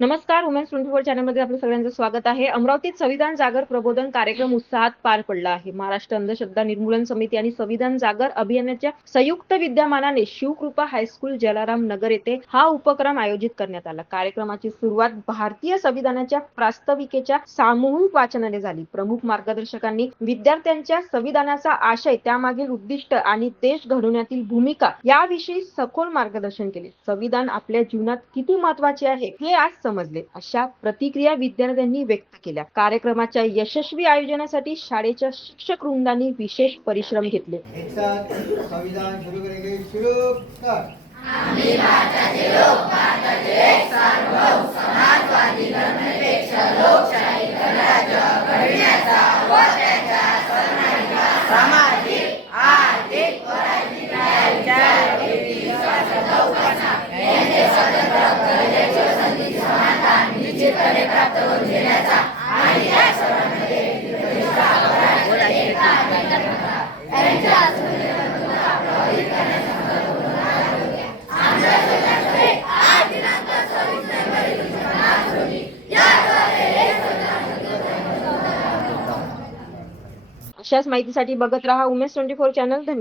नमस्कार. वुमेन्स 24 चॅनलमध्ये आपलं सगळ्यांचं स्वागत आहे. अमरावतीत संविधान जागर प्रबोधन कार्यक्रम उत्साहात पार पडला आहे. महाराष्ट्र अंधश्रद्धा निर्मूलन समिती आणि संविधान जागर अभियानाच्या संयुक्त विद्यमानाने शिवकृपा हायस्कूल जलाराम नगर येथे हा उपक्रम आयोजित करण्यात आला. कार्यक्रमाची सुरुवात भारतीय संविधानाच्या प्रास्ताविकेच्या सामूहिक वाचनाने झाली. प्रमुख मार्गदर्शकांनी विद्यार्थ्यांच्या संविधानाचा आशय, त्यामागील उद्दिष्ट आणि देश घडवण्यातील भूमिका याविषयी सखोल मार्गदर्शन केले. संविधान आपल्या जीवनात किती महत्त्वाचे आहे हे आज समजले, अशा प्रतिक्रिया विद्यार्थ्यांनी व्यक्त केल्या. कार्यक्रमाच्या यशस्वी आयोजनासाठी शाळेच्या शिक्षक वृंदांनी विशेष परिश्रम घेतले. संविधान सुरू करेंगे. शुरू कर. आम्ही भारताचे लोक, भारताचे एक सार्वभौम समाजवादी धर्मनिरपेक्ष लोकशाही गणराज्य घडविण्याचा व त्याच्या सरणाऱ्या सामाजिक, आर्थिक व राजकीय न्यायाची विश्वासार्हता उपासना यांचे स्वतंत्र गरजेचे संधी समानता निश्चितपणे प्राप्त करून देण्याचा आणि या सर्वांमध्ये प्रतिष्ठा यांच्या सुंदरता प्रभावित करण्याचा अशाच माहितीसाठी बघत रहा उमेश 24 चॅनल. धन्यवाद.